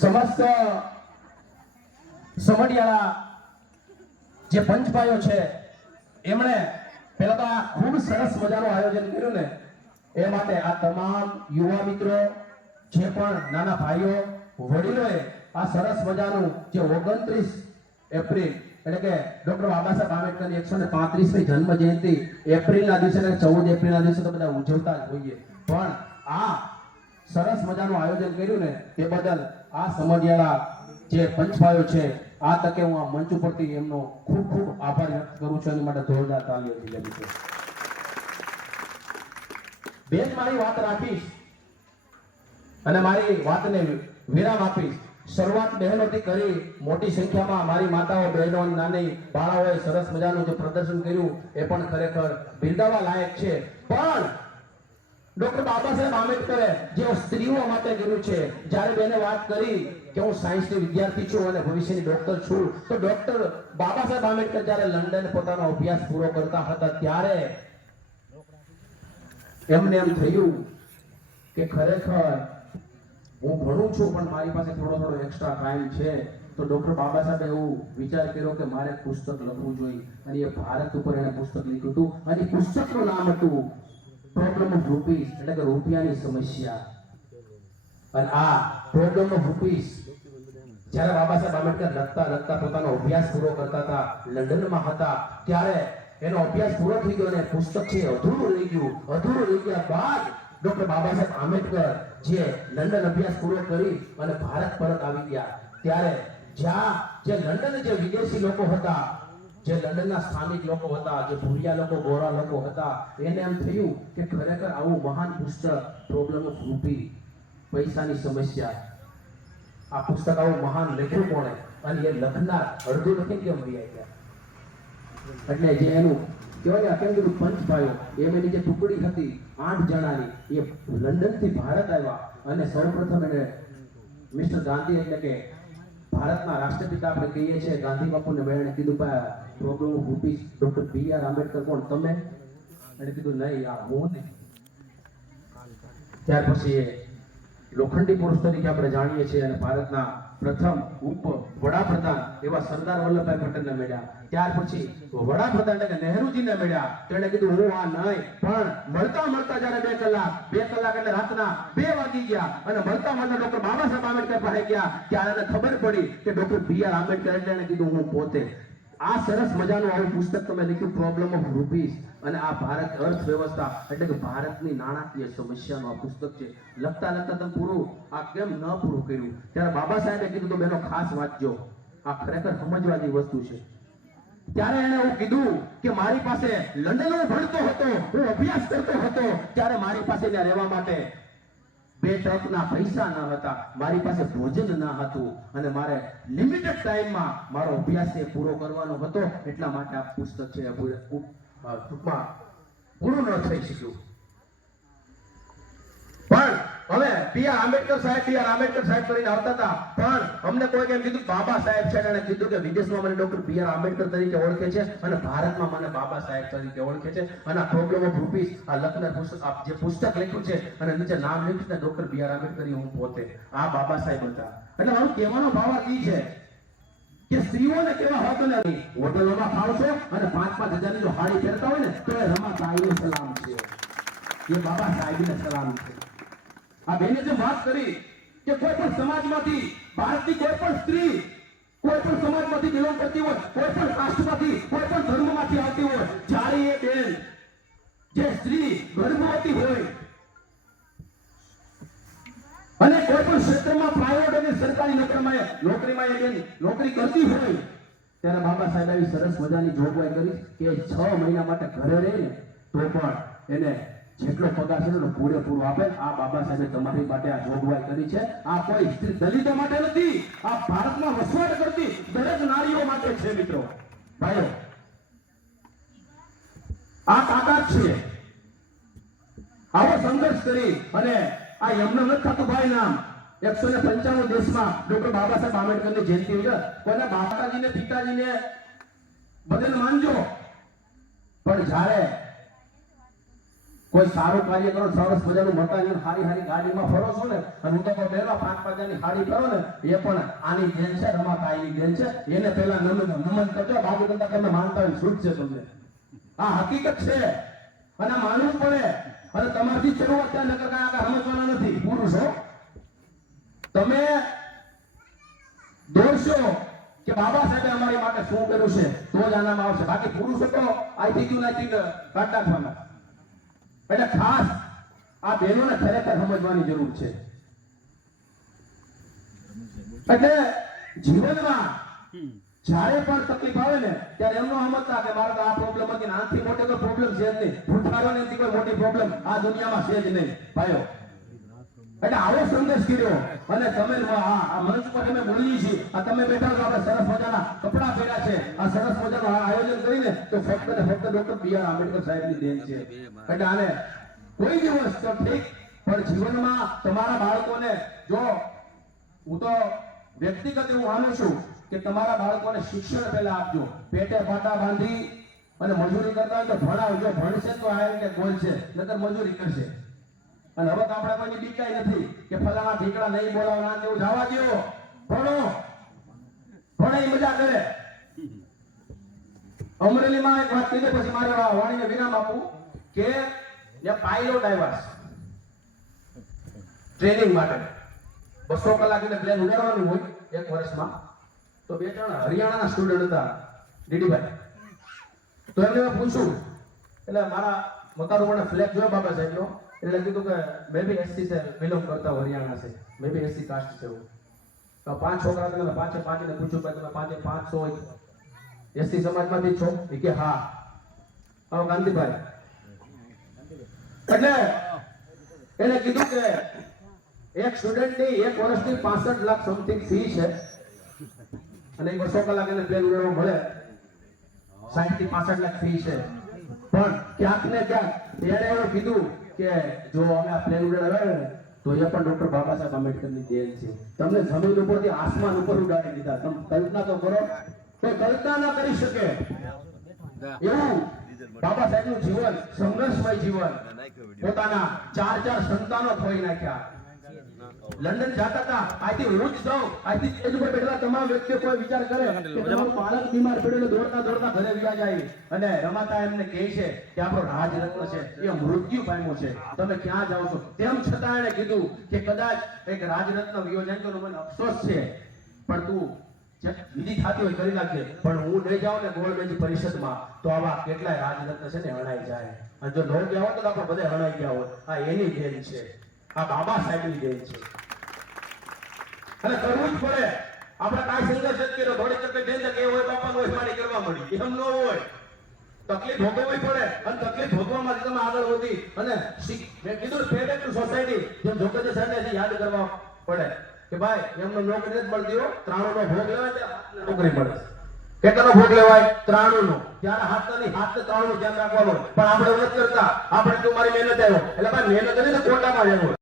સમસ્ત સમઢિયાળા જે પંચભાઈઓ છે એમણે પહેલા તો આ ખૂબ સરસ મજાનું આયોજન કર્યું ને એ માટે આ તમામ યુવા મિત્રો જે પણ નાના ભાઈઓ વડીલોએ આ સરસ મજાનું જે 29 એપ્રિલ એટલે કે ડોક્ટર બાબા સાહેબ આંબેડકરની 135મી જન્મ જયંતિ એપ્રિલના દિવસે અને 14 એપ્રિલના દિવસે તો બધા ઉજવતા જ હોઈએ, પણ આ સરસ મજાનું આયોજન કર્યું ને તે બદલ આ સમઢિયાળા જે પંચભાઈઓ છે આ તકે હું આ મંચ ઉપરથી એમનો ખૂબ ખૂબ આભાર વ્યક્ત કરું છું. એની માટે જોરદાર તાળીઓથી લઉં છું. બેન મારી વાત રાખીશ અને મારી વાતને વિરામ આપીશ. શરૂઆત બહેનોથી કરી મોટી સંખ્યામાં મારી માતાઓ બહેનો નાની બાળાઓએ સરસ મજાનું જે પ્રદર્શન કર્યું એ પણ ખરેખર બિરદાવવા લાયક છે. પણ ડોક્ટર બાબા સાહેબ આંબેડકરે જે સ્ત્રીઓ માટે કર્યું છે, જ્યારે બેને વાત કરી કે હું સાયન્સની વિદ્યાર્થી છું અને ભવિષ્યની ડોક્ટર છું, તો ડોક્ટર બાબા સાહેબ આંબેડકર જ્યારે લંડન પોતાનો અભ્યાસ પૂરો કરતા હતા ત્યારે એમને એમ થયું કે ખરેખર હું ભણું છું પણ મારી પાસે થોડો એક્સ્ટ્રા ટાઈમ છે, તો ડોક્ટર બાબા સાહેબે એવું વિચાર કર્યો કે મારે પુસ્તક લખવું જોઈએ અને એ ભારત ઉપર એને પુસ્તક લખ્યું હતું અને પુસ્તકનું નામ હતું પ્રોબ્લેમ ઓફ રૂપીસ, એટલે કે રૂપિયાની સમસ્યા. અને આ પ્રોબ્લેમ ઓફ રૂપીસ જ્યારે બાબા સાહેબ આંબેડકર લખતા પોતાનો અભ્યાસ પૂરો કરતા હતા, લંડનમાં હતા, ત્યારે એનો અભ્યાસ પૂરો થઈ ગયો અને પુસ્તક છે અધૂરું રહી ગયું. અધૂરું રહી ગયા બાદ ડોક્ટર બાબા સાહેબ આંબેડકર જે લંડન અભ્યાસ પૂરો કરી અને ભારત પરત આવી ગયા, ત્યારે જ્યાં જે લંડન જે વિદેશી લોકો હતા, જે લંડનના સ્થાનિક લોકો હતા, જે ભૂરિયા લોકો ગોરા લોકો હતા, એને એમ થયું કે ખરેખર આવું મહાન પુસ્તક પ્રોબ્લેમ ઓફ રૂપી, પૈસાની સમસ્યા, આ પુસ્તક આવું મહાન લખ્યું કોણે અને એ લખનાર અડધું લખીને કેમ મરી ગયા. એટલે જે એનું કહેવાય કેમ કીધું પંચભાઈઓ એમની જે ટુકડી હતી 8 જણાની, એ લંડનથી ભારત આવ્યા અને સૌપ્રથમ એને મિસ્ટર ગાંધી એટલે કે ભારતના રાષ્ટ્રપિતા આપણે કહીએ છીએ ગાંધી બાપુને બેને કીધું ભાઈ problem of rupees doctor BR Ambedkar કોણ તમે? એને કીધું નહીં આ હું નહીં. ત્યાર પછી લોખંડી પુરુષ તરીકે આપણે જાણીએ છીએ અને ભારતના પ્રથમ વડાપ્રધાન એવા સરદાર વલ્લભભાઈ પટેલને મળ્યા. ત્યાર પછી વડાપ્રધાન એટલે કે નહેરુજીને મળ્યા. તેણે કીધું હું આ નહીં, પણ મળતા જ્યારે 2 કલાક એટલે રાતના 2 વાગી ગયા અને મળતા ડોક્ટર બાબા સાહેબ આંબેડકર પાસે ગયા, ત્યારે એને ખબર પડી કે ડોક્ટર BR આંબેડકર એટલે એને કીધું હું પોતે. આ સરસ મજાનું આવું પુસ્તક તમે લખ્યું પ્રોબ્લેમ ઓફ રૂપીસ અને આ ભારત અર્થવ્યવસ્થા એટલે કે ભારતની નાણાકીય સમસ્યાનું આ પુસ્તક છે. લખતા તમે પૂરું આ કેમ ન પૂરું કર્યું? ત્યારે બાબા સાહેબે કીધું તો બેનો ખાસ વાંચજો, આ ખરેખર સમજવાની વસ્તુ છે. ત્યારે એને એવું કીધું કે મારી પાસે લંડન હું ભણતો હતો, હું અભ્યાસ કરતો હતો, ત્યારે મારી પાસે ત્યાં રહેવા માટે 2 ટકના પૈસા ન હતા, મારી પાસે ભોજન ન હતું અને મારે લિમિટેડ ટાઈમમાં મારો અભ્યાસ પૂરો કરવાનો હતો, એટલા માટે આ પુસ્તક છે ટૂંકમાં પૂરું ન થઈ શક્યું. પણ હવે BR આંબેડકર સાહેબ કરીને આવતા હતા, પણ અમને કોઈ કેમ કીધું બાબા સાહેબ છે, અને કીધું કે વિદેશમાં મને ડોક્ટર BR આંબેડકર તરીકે ઓળખે છે અને ભારતમાં મને બાબા સાહેબ તરીકે ઓળખે છે. અને આ પ્રોબ્લેમ ઓફ રૂપીસ આ લખનાર પુસ્તક જે પુસ્તક લખ્યું છે અને નીચે નામ લખ્યું છે ડોક્ટર BR આંબેડકર હું પોતે, આ બાબા સાહેબ હતા. એટલે મારું કહેવાનો ભાવાર્થ એ છે કે સ્ત્રીઓને કેવા હક નથી. હોટલોમાં ખાવ છો અને 5-5 હજારની જો હાડી પહેરતા હોય ને તો એ રમાતાઈને સલામ છે, એ બાબા સાહેબને સલામ છે. આ બેને જે વાત કરી કે કોઈ પણ સમાજમાંથી ભારતની કોઈ પણ સ્ત્રી કોઈ પણ સમાજમાંથી બિલોંગ કરતી હોય, કોઈ પણ કાસ્ટમાંથી, કોઈ પણ ધર્મમાંથી આવતી હોય, જ્યારે એ બેન જે સ્ત્રી ગર્ભવતી હોય અને કોઈ પણ ક્ષેત્રમાં પ્રાઇવેટ અને સરકારી નોકરીમાં એ બેન નોકરી કરતી હોય, ત્યારે બાબા સાહેબ આવી સરસ મજાની જોગવાઈ કરી કે 6 મહિના માટે ઘરે રહે ને તો પણ એને જેટલો પગાર છે ને પૂરેપૂરો આપે. આ બાબા સાહેબે તમારી માટે આ જોગવાઈ કરી છે. આ કોઈ સ્ત્રી દલિતો માટે નથી, આ ભારતમાં વસવાટ કરતી દરેક નારીઓ માટે છે. મિત્રો ભાઈઓ, આ તાકાત છે. આવો સંઘર્ષ કરી અને આ એમનું નથી થતું ભાઈ નામ 195 દેશમાં ડોક્ટર બાબા સાહેબ આંબેડકરની જયંતિ હોય. કોઈને માતાજીને પિતાજીને બદલ માનજો, પણ જ્યારે કોઈ સારું કાર્ય કરો, સરસ મજાનું મકાન, સારી સારી ગાડીમાં ફરો છો ને, અને હું તો કહું બેનો 5-5 હજારની સાડી પહેરો ને, એ પણ આની દેન છે, રમાતાઈની દેન છે. એને પહેલા નમન કરજો, બાકી કરતા તમે માનતા હોય છૂટ છે તમને. આ હકીકત છે અને માનવું પડે. અને તમારથી શરૂઆત થાય, નકર કાંઈ સમજવાના નથી. પુરુષો તમે દોડશો કે બાબા સાહેબે અમારી માટે શું કર્યું છે, તો જ આનામાં આવશે. બાકી પુરુષો તો આઈથી ક્યુ નાથી કાઢ નાખવાના. એટલે ખાસ આ બહેનોને ખરેખર સમજવાની જરૂર છે. એટલે જીવનમાં જ્યારે પણ તકલીફ આવે ને, ત્યારે એમનો સમજતા કે મારે તો આ પ્રોબ્લેમ હતી, આનાથી મોટો તો પ્રોબ્લેમ છે જ નહીં. ભૂખાવાની કોઈ મોટી પ્રોબ્લેમ આ દુનિયામાં છે જ નહીં ભાઈઓ. એટલે આવો સંદેશ કર્યો. અને તમે આ મંચ પર તમે બોલીએ છીએ, આ તમે બેઠા છો, આપણે સરસ મજાના કપડા પહેર્યા છે, આ સરસ મજાનું આયોજન કરીને, તો ફક્ત ને ફક્ત ડોક્ટર B.R. આંબેડકર સાહેબની દેન છે. એટલે આને કોઈ દિવસ તો ઠીક, પણ જીવનમાં તમારા બાળકોને, જો હું તો વ્યક્તિગત એવું માનું છું કે તમારા બાળકોને શિક્ષણ પહેલા આપજો. પેટે પાટા બાંધી અને મજૂરી કરતા હોય તો ભણાવજો. ભણશે તો આવે કે બોલશે, નકર મજૂરી કરશે. અને હવે તો આપણે કોઈની બીકાઈ નથી કે ફલાણા ઢીકડા નહીં બોલાવના, તેવું જવા દો. ભણો, ભણે મજા કરે. અમરેલીમાં એક વાત કીધી, પછી મારે વાણીને વિરામ આપું કે ત્યાં પાયલોટ આવ્યા ટ્રેનિંગ માટે. 200 કલાકની પ્લેન ઉડાડવાનું હોય એક વર્ષમાં. તો 2 જણ હરિયાણાના સ્ટુડન્ટ હતા, ડીડીભાઈ. તો એમને મેં પૂછ્યું, એટલે મારા મકાન ફ્લેગ જોયો બાબા સાહેબનો, એટલે કીધું કે મેં બી SC से बिलोंग करता हूँ, हरियाणा से, मैं भी SC कास्ट से हूँ. तो 5 છોકરા હતા, મેં 5 ને પૂછ્યું કે તમે 500 SC સમાજમાંથી છો? કે હા. હવે ગાંધીભાઈ એટલે એને કીધું કે એક સ્ટુડન્ટની એક વર્ષની 65 લાખ સમથિંગ ફી છે, અને 200 કલાક એને પ્લેન ઉડાડવા મળે, 60 થી 65 લાખ ફી છે. પણ ક્યાંક ને ક્યાંક એને એવું કીધું કે જો અમે આ પ્લેન ઉડાડ્યા ને, તો એ પણ ડોક્ટર બાબા સાહેબ આંબેડકરની દેન છે. તમને જમીન ઉપરથી આસમાન ઉપર ઉડાડી દીધા. તમે કલ્પના તો કરો, કોઈ કલ્પના ના કરી શકે એવું બાબા સાહેબનું જીવન, સંઘર્ષમય જીવન. પોતાના 4 સંતાનો ખોઈ નાખ્યા. લંડન જતા હતા, આથી હું જ જાઉં, આથી સ્ટેજ ઉપર બેઠેલા તમામ વ્યક્તિઓ કોઈ વિચાર કરે કે તમારું બાળક બીમાર પડેલો દોડતા દોડતા ઘરે વ્યા જાય, અને રમાતા એમને કહે છે કે આપણો રાજરત્ન છે એ મૃત્યુ પામ્યો છે, તમે ક્યાં જાઓ છો? તેમ છતાં એને કીધું કે કદાચ એક રાજરત્ન વ્યો જાય તો મને અફસોસ છે, પણ તું વિધિ થતી હોય કરી નાખજે, પણ હું નહીં જાઉં ને ગોળમેજી પરિષદમાં, તો આવા કેટલાય રાજરત્ન છે ને હણાઈ જાય. અને જો ન ગયા હોત તો આપણે બધા હણાઈ ગયા હોત. આ એની દેન છે, આ બાબા સાહેબની દેન છે. અને કરવું જ પડે. આપણે કાંઈ સંઘર્ષ જ કર્યો, થોડી તકલીફ દેન કે હોય બાપાનું હોય મારી કરવા મળી, એમ ન હોય. તકલીફ ભોગવવી પડે, અને તકલીફ ભોગવવામાંથી તમે આગળ વધી. અને મેં કીધું પેડેક ટુ સોસાયટી, જેમ જોગેશ સાહેબને યાદ કરવા પડે કે ભાઈ એમનો નોકરી જ મળતી હો, 93નો ભોગ લેવાય ત્યાં નોકરી મળે. કેટલાનો ભોગ લેવાય? 93નો. ત્યારે હાથની 93નું ધ્યાન રાખવાનું. પણ આપણે નથી કરતા, આપણે તું મારી મહેનત આવ્યો એટલે ભાઈ મહેનત કરીને કોટામાં જવું.